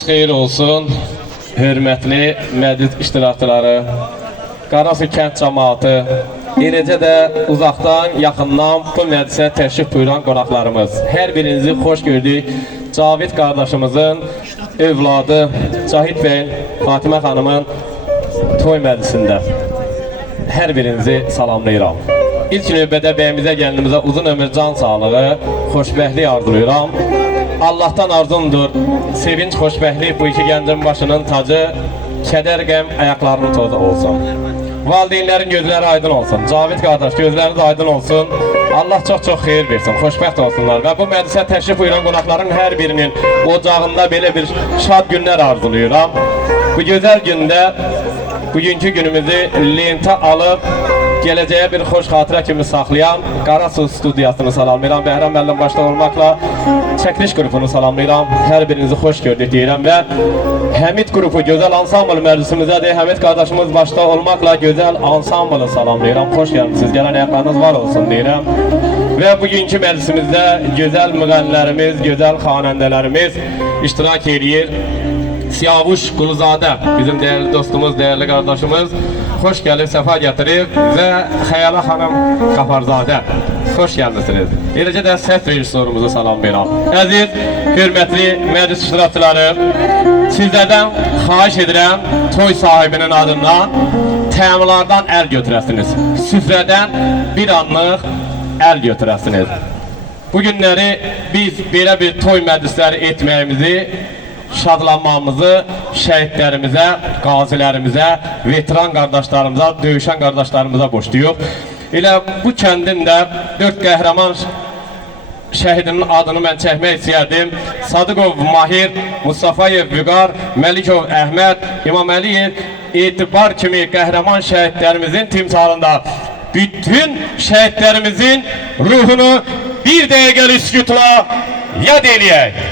Xeyir olsun, hörmətli məclis iştirakçıları, Qarasu kənd cəmaatı, eləcə də uzaqdan, yaxından bu məclisə təşrif buyuran qonaqlarımız. Hər birinizi xoş gördük. Cavid qardaşımızın övladı Cahid bəy, Fatimə xanımın toy məclisində. Hər birinizi salamlayıram. İlk növbədə bəyimizə gəlinimizə uzun ömür, can sağlığı, xoşbəxtlik arzulayıram. Allah'tan arzumdur, sevinç, xoşbəxtlik bu iki gəncin başının tacı, kədər, qəm ayaqlarının tozu olsun. Valideynlərin gözləri aydın olsun. Cavid qardaş, gözləriniz aydın olsun. Allah çox xeyir versin, xoşbəxt olsunlar. Və bu məclisə təşrif buyuran qonaqların hər birinin ocağında belə bir şad günlər arzulayıram. Bu gözəl gündə, bugünkü günümüzü lentə alıb, gələcəyə bir xoş xatirə kimi saxlayan Qarasu studiyasını salamlayıram. Bəhram müəllim başda olmaqla çəkiliş qrupunu salamlayıram. Hər birinizi xoş gördük deyirəm və Həmid qrupu gözəl ansambl məclisimizədir. Həmid qardaşımız başda olmaqla gözəl ansamblı salamlayıram. Xoş gəlmişsiniz, gələn ayaqlarınız var olsun deyirəm. Və bugünkü məclisimizdə gözəl müğənnilərimiz, gözəl xanəndələrimiz iştirak edir. Siyavuş Quluzadə, bizim değerli dostumuz, değerli kardeşimiz, hoş gəlib, səfa gətirib və Xəyala xanım Qafarzadə, hoş gəlmisiniz. Eləcə də səs rejissorumuzu salamlayıram. Əziz, hörmətli məclis iştirakçıları, sizlərdən xahiş edirəm, toy sahibinin adından təminlardan əl götürəsiniz. Süfrədən bir anlıq əl götürəsiniz. Bu günləri biz belə bir toy məclisləri etməyimizi, şadlanmamızı şəhidlərimizə, qazilərimizə, veteran qardaşlarımıza, döyüşən qardaşlarımıza borcluyuq. Elə bu kəndin də 4 qəhrəman şəhidinin adını mən çəkmək istəyərdim. Sadıqov Mahir, Mustafayev Vüqar, Məlikov Əhməd, İmaməliyev Etibar kimi qəhrəman şəhidlərimizin timsalında bütün şəhidlərimizin ruhunu bir dəqiqəli sükutla yad eləyək.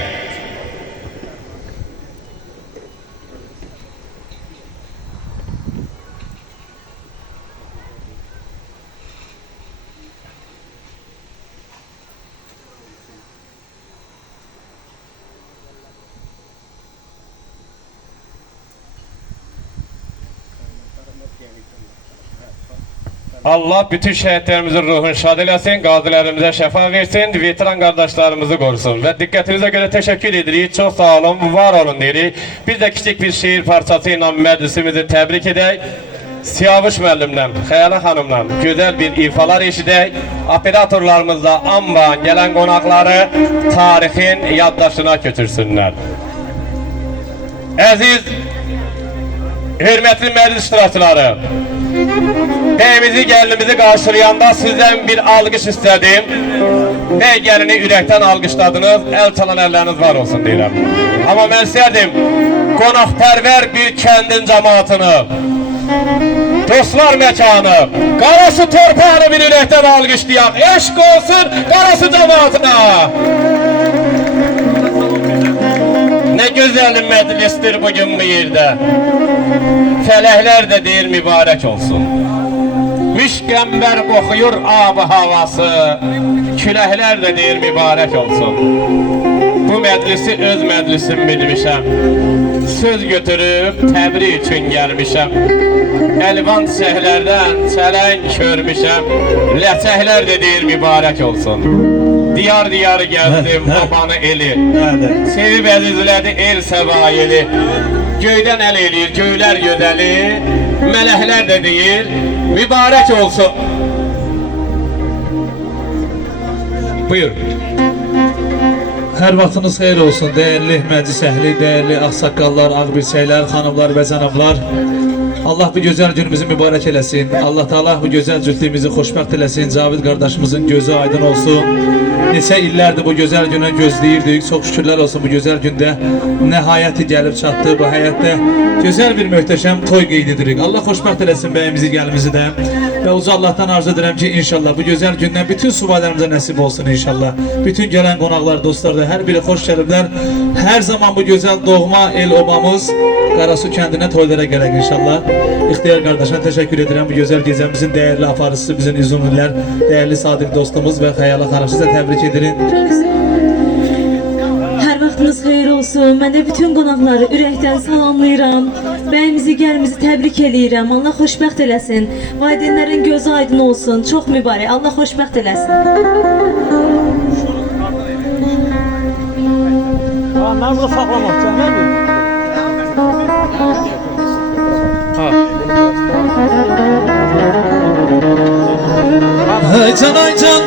Allah bütün şəhidlərimizin ruhunu şad eləsin, qazilərimizə şəfa versin, veteran qardaşlarımızı qorusun. Və diqqətinizə görə təşəkkür edirik, çox sağ olun, var olun deyirik. Biz də kiçik bir şehir parçası ilə məclisimizi təbrik edək. Siyavuş müəllimlə, Xəyala xanımla gözəl bir ifalar eşidək. Operatorlarımızla anban gələn qonaqları tarixin yaddaşına köçürsünlər. Əziz, hörmətli məclis iştirakçıları, bəyimizi, gəlinimizi qarşılayanda sizdən bir alqış istədim. Bəy gəlini ürəkdən alqışladınız, əl çalan əlləriniz var olsun deyirəm. Amma mən istərdim, qonaqpərvər bir kəndin cəmaatını, dostlar məkanı, Qarasu torpağını bir ürəkdən alqışlayaq. Eşq olsun Qarasu cəmaatına. Nə gözəl məclisdir bugün bu yerdə. Fələklər də deyir mübarək olsun. Müşkəmbər qoxuyur ab-ı havası, küləklər də deyir mübarək olsun. Bu məclisi öz məclisim bilmişəm, söz götürüb təbrik üçün gəlmişəm. Əlvan çiçəklərdən çələng görmüşəm, ləçəklər də deyir mübarək olsun. Diyar diyarı gəldim babanı eli, sevib əzizlədi el səvayeli. Göydən əl eləyir, göylər gözəli, mələklər də deyir, mübarək olsun. Buyur. Hər vaxtınız xeyir olsun, değerli məclis əhli, değerli ağsaqqallar, ağbirçəklər, xanımlar və cənablar. Allah bu gözəl günümüzü mübarək eləsin. Allah Teala bu gözəl cütlüyümüzü xoşbəxt eləsin. Cavid qardaşımızın gözü aydın olsun. Neçə illərdir bu gözəl günü gözləyirdik. Çox şükürlər olsun bu gözəl gündə nəhayəti gəlib çatdı. Bu həyatda gözəl bir möhtəşəm toy qeyd edirik. Allah xoşbəxt eləsin bəyimizi, gəlimizi də. Və uca Allah'tan arzu edirəm ki inşallah bu gözəl gündən bütün subaylarımıza nəsib olsun inşallah. Bütün gələn qonaqlar, dostlar da hər biri xoş gəliblər. Hər zaman bu gözəl doğma el obamız Qarasu kəndinə toylara gələk inşallah. İxtiyar qardaşına təşəkkür edirəm. Bu gözəl gecəmizin değerli aparıcısı, bizim izunlular, değerli Sadiq dostumuz və Xəyala xanım sizə təbrik edirik. Hər vaxt Vaxtınız xeyir olsun. Mən də bütün qonaqları ürəkdən salamlayıram. Bəyimizi, gəlimizi təbrik eləyirəm. Allah xoşbəxt eləsin. Valideynlərin gözü aydın olsun. Çox mübarək. Allah xoşbəxt eləsin. Ben bunu saklamak için ne bileyim? Ay can ay can.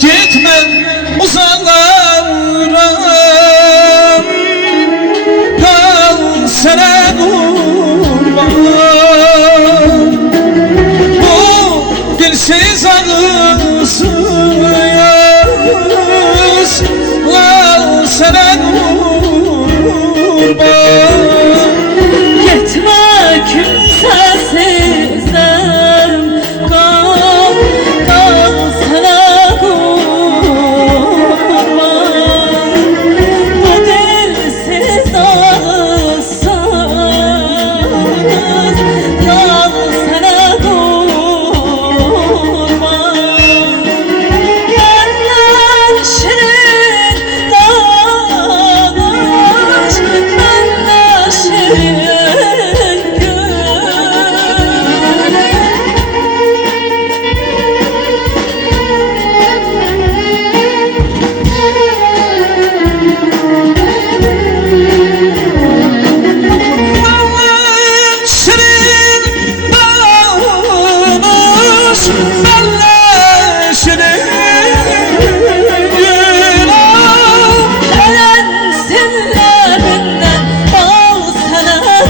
Gitme uzaklara, kal sana kurban. Bu dilsiz ağısız, kal sana kurban. Getmə kimsəsizəm, qal sənə qurban. Bu dilsiz ağızsız, qal sənə qurban. Məndən şirin danış, məndən şirin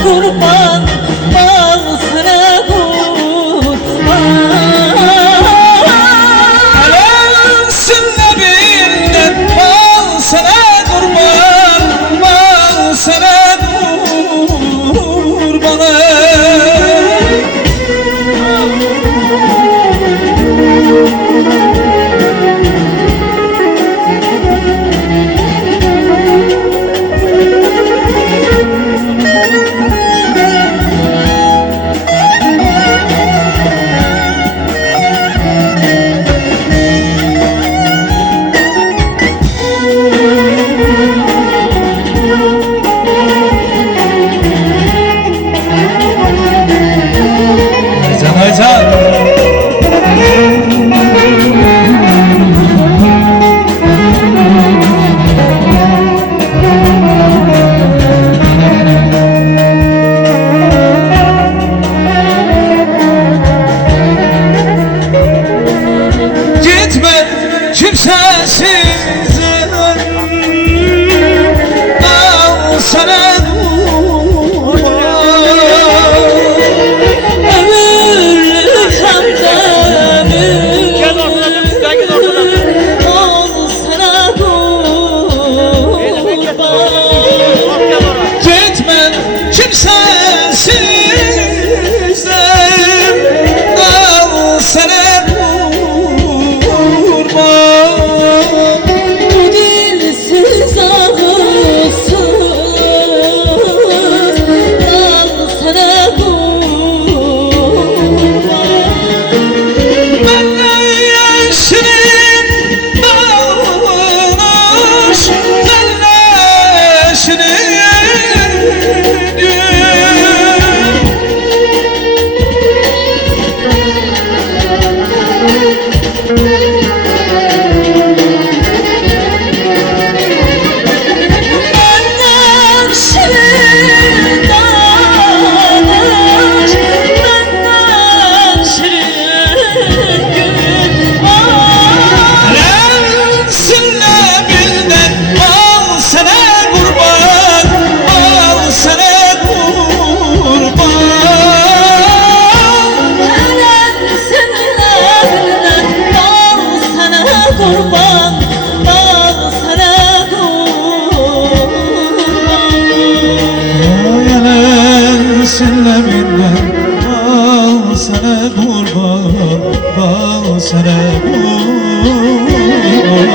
kurban, bal sana kurban. Alemsin nebinden bal sana kurban, bal sana kurban. Ay can. Gitme kimsesiz, al sana kurban, bal sana kurban. Senle bilmem, bal sana kurban, bal sana kurban.